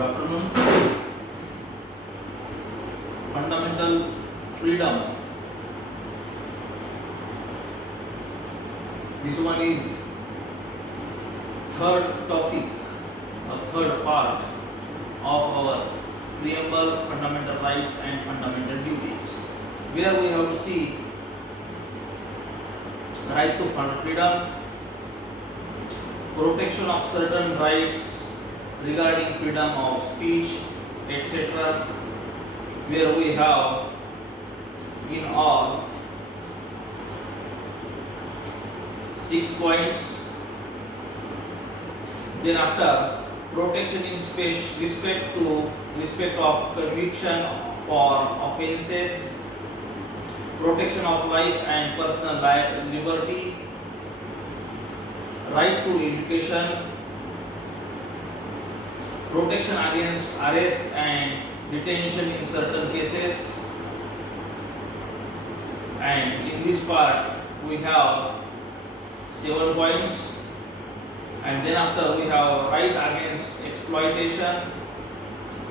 afternoon. Fundamental freedom. This one is third topic, a third part of our Preamble, fundamental rights and fundamental duties, where we have to see right to freedom, protection of certain rights regarding freedom of speech, etc., where we have in all 6 points. Then after, protection in respect of conviction for offences, protection of life and personal liberty, right to education, protection against arrest and detention in certain cases, and in this part we have 7 points. And then after, we have right against exploitation,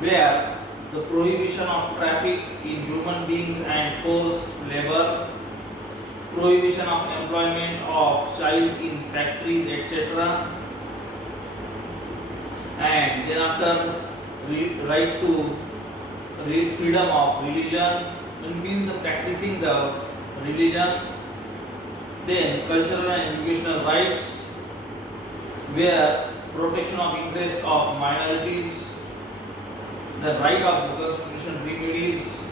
where the prohibition of traffic in human beings and forced labor, prohibition of employment of child in factories, etc. And then after, right to freedom of religion, it means the practicing the religion. Then cultural and educational rights, where protection of interest of minorities, the right of constitutional remedies,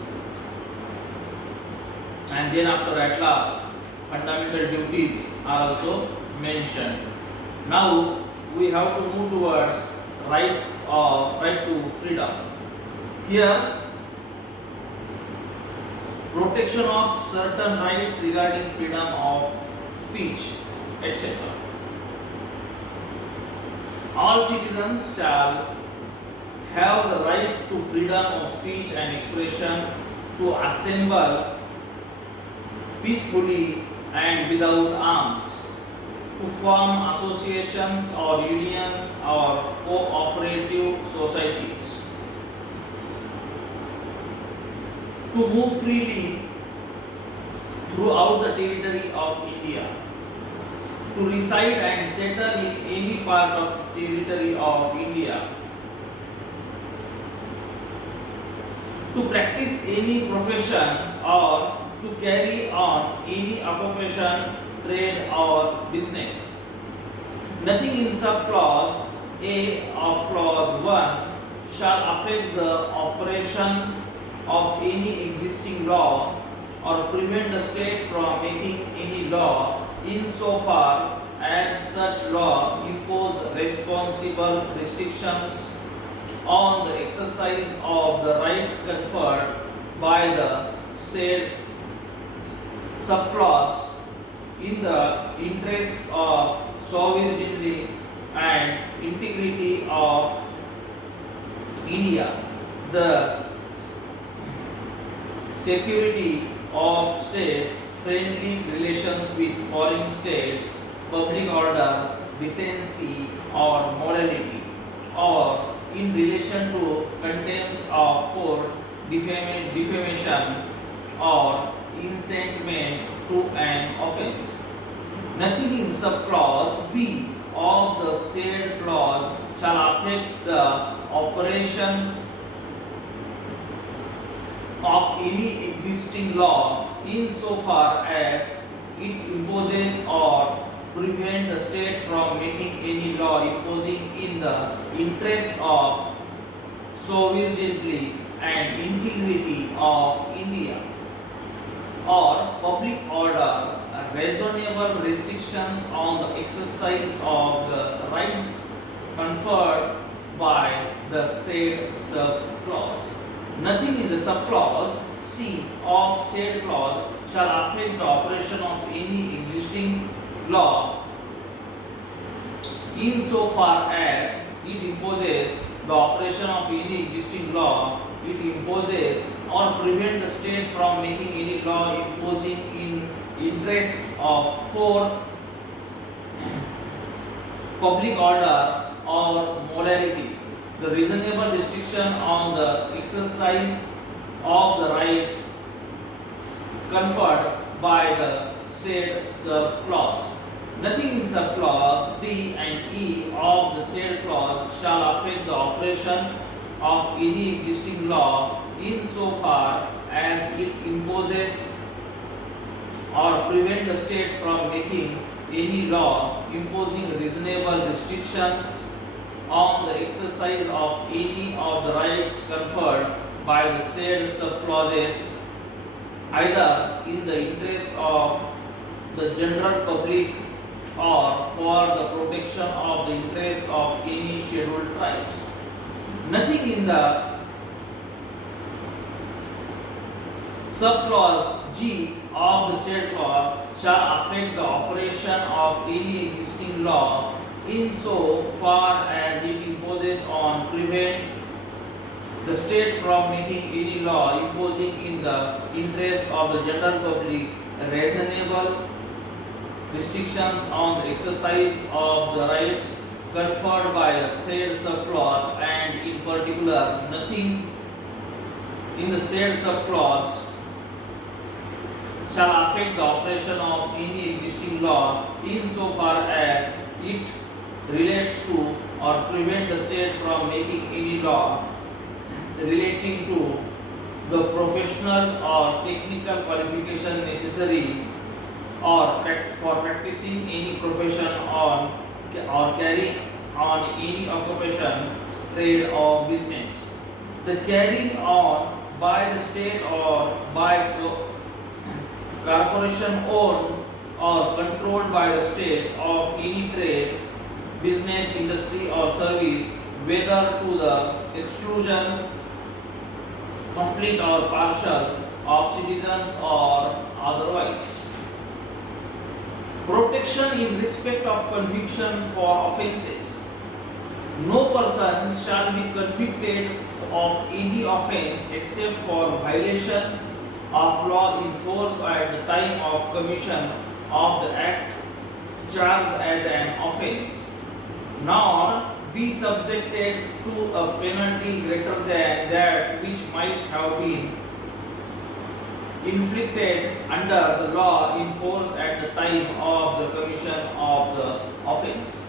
and then after, at last, fundamental duties are also mentioned. Now we have to move towards right to freedom. Here, protection of certain rights regarding freedom of speech, etc. All citizens shall have the right to freedom of speech and expression, to assemble peacefully and without arms, to form associations or unions or cooperative societies, to move freely throughout the territory of India, to reside and settle in any part of territory of India, to practice any profession or to carry on any occupation, trade or business. Nothing in subclause A of clause 1 shall affect the operation of any existing law or prevent the state from making any law insofar as such law impose responsible restrictions on the exercise of the right conferred by the said subclause in the interest of sovereignty and integrity of India, the security of state, friendly relations with foreign states, public order, decency or morality, or in relation to contempt of court, defamation or incitement to an offence. Nothing in subclause B of the said clause shall affect the operation of any existing law insofar as it imposes or prevent the state from making any law imposing in the interest of sovereignty and integrity of India, or public order, reasonable restrictions on the exercise of the rights conferred by the said subclause. Nothing in the subclause C of said clause shall affect the operation of any existing law insofar as it imposes the operation of any existing law, it imposes or prevent the state from making any law imposing in interest of 4 public order or morality, the reasonable restriction on the exercise of the right conferred by the said subclause. Nothing in subclause D and E of the said clause shall affect the operation of any existing law insofar as it imposes or prevent the state from making any law imposing reasonable restrictions on the exercise of any of the rights conferred by the said subclauses, either in the interest of the general public or for the protection of the interest of any scheduled tribes. Nothing in the subclause G of the said clause shall affect the operation of any existing law insofar as it imposes on prevent the state from making any law imposing in the interest of the general public reasonable restrictions on the exercise of the rights conferred by the said subclause, and in particular nothing in the said subclause shall affect the operation of any existing law insofar as it relates to or prevent the state from making any law relating to the professional or technical qualification necessary or for practicing any profession on or carrying on any occupation, trade or business. The carrying on by the state or by corporation owned or controlled by the state of any trade, business, industry or service, whether to the exclusion, complete or partial, of citizens or otherwise. Protection in respect of conviction for offences. No person shall be convicted of any offence except for violation of law in force at the time of commission of the act charged as an offence, nor be subjected to a penalty greater than that which might have been inflicted under the law in force at the time of the commission of the offence.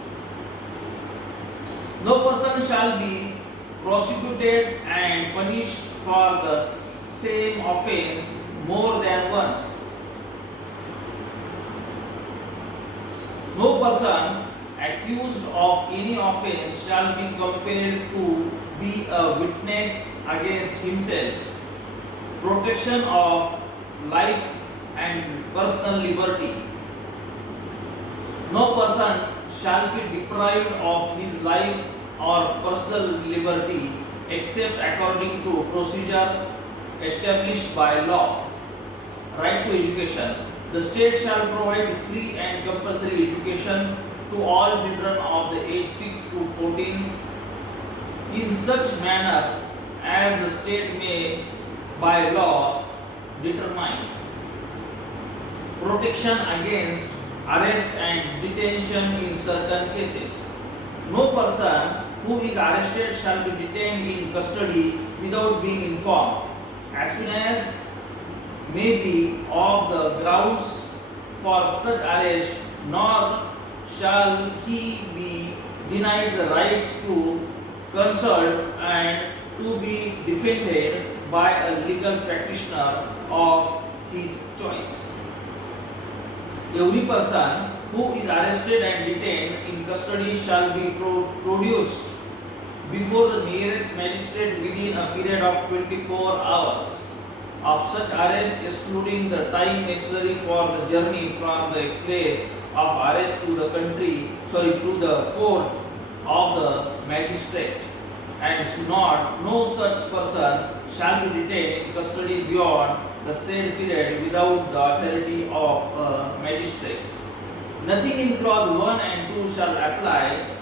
No person shall be prosecuted and punished for the same offence more than once. No person accused of any offence shall be compelled to be a witness against himself. Protection of life and personal liberty. No person shall be deprived of his life or personal liberty except according to procedure established by law. Right to education. The state shall provide free and compulsory education to all children of the age 6 to 14 in such manner as the state may by law determine. Protection against arrest and detention in certain cases. No person who is arrested shall be detained in custody without being informed, as soon as may be of the grounds for such arrest, nor shall he be denied the rights to consult and to be defended by a legal practitioner of his choice. Every person who is arrested and detained in custody shall be produced before the nearest magistrate within a period of 24 hours of such arrest, excluding the time necessary for the journey from the place of arrest to the court of the magistrate, and no such person shall be detained in custody beyond the said period without the authority of a magistrate. Nothing in clause 1 and 2 shall apply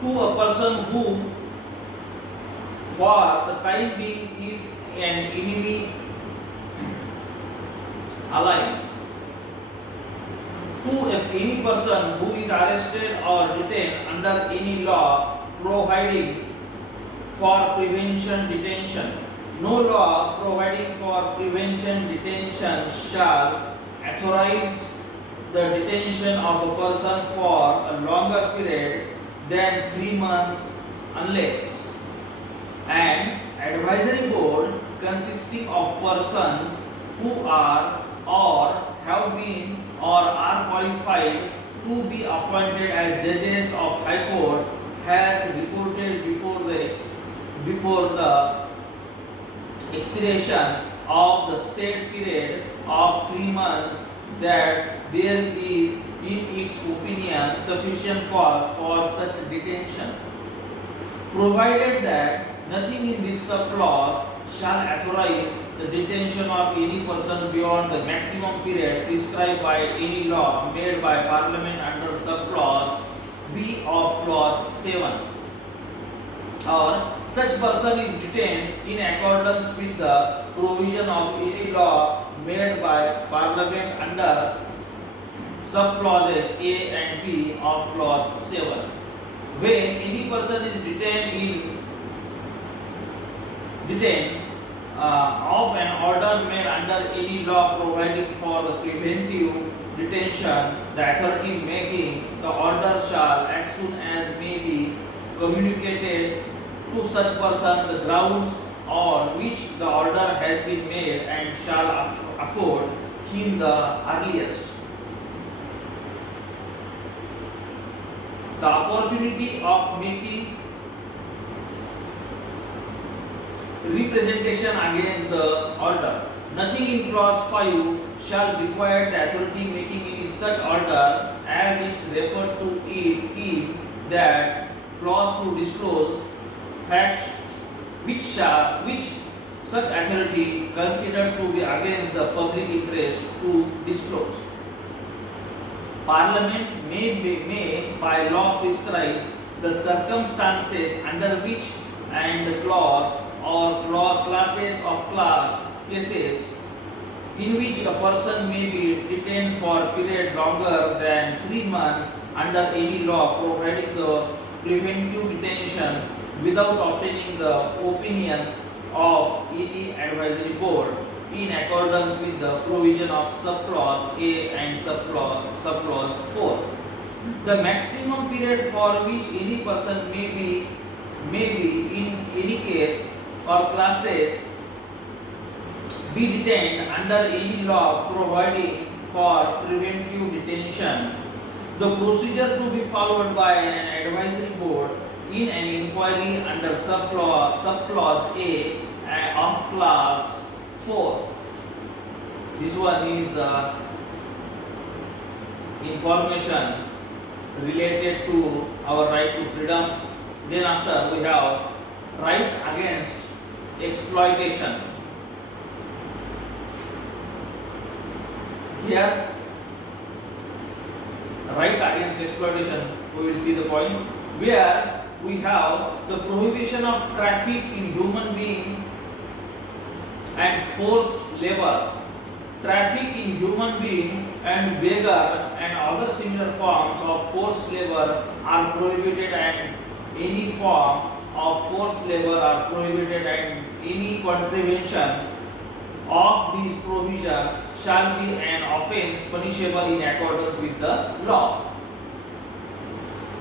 to a person who for the time being is an enemy allied. To any person who is arrested or detained under any law providing for prevention detention. No law providing for prevention detention shall authorize the detention of a person for a longer period than 3 months unless an advisory board consisting of persons who are or have been or are qualified to be appointed as judges of High Court has reported before the expiration of the said period of 3 months that there is in its opinion sufficient cause for such detention, provided that nothing in this subclause shall authorize the detention of any person beyond the maximum period prescribed by any law made by Parliament under subclause B of clause 7, or such person is detained in accordance with the provision of any law made by Parliament under subclauses A and B of clause 7. When any person is detained of an order made under any law providing for the preventive detention, the authority making the order shall, as soon as may be, communicated to such person the grounds on which the order has been made and shall afford him the earliest the opportunity of making representation against the order. Nothing in clause 5 shall require the authority making any such order as is referred to in that clause to disclose facts which such authority considered to be against the public interest to disclose. Parliament may by law prescribe the circumstances under which and the clause or classes of cases in which a person may be detained for a period longer than 3 months under any law providing the preventive detention without obtaining the opinion of any advisory board in accordance with the provision of subclause A and subclause 4. The maximum period for which any person may be in any case or classes be detained under any law providing for preventive detention. The procedure to be followed by an advisory board in an inquiry under subclause A of clause 4. This one is information related to our right to freedom. Then after we have right against exploitation. Here right against exploitation, we will see the point where we have the prohibition of traffic in human being and forced labor. Traffic in human being and beggar and other similar forms of forced labor are prohibited, and any form of forced labor are prohibited, and any contravention of these provisions shall be an offence punishable in accordance with the law.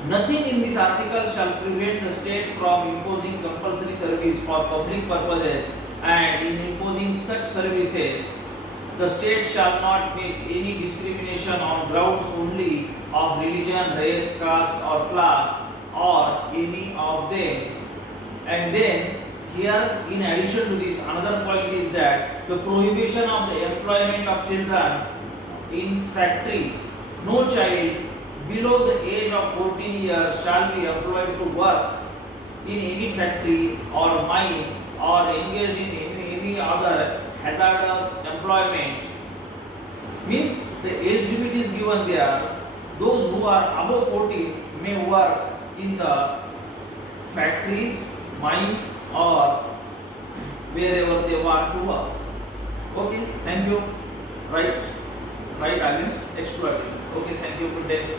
Nothing in this article shall prevent the state from imposing compulsory service for public purposes, and in imposing such services the state shall not make any discrimination on grounds only of religion, race, caste or class or any of them. And then here in addition to this, another point is that the prohibition of the employment of children in factories. No child below the age of 14 years shall be employed to work in any factory or mine or engaged in any other hazardous employment. Means the age limit is given there. Those who are above 14 may work in the factories, mines or wherever they want to work. Okay, thank you. Right against exploitation. Okay, thank you. Good day.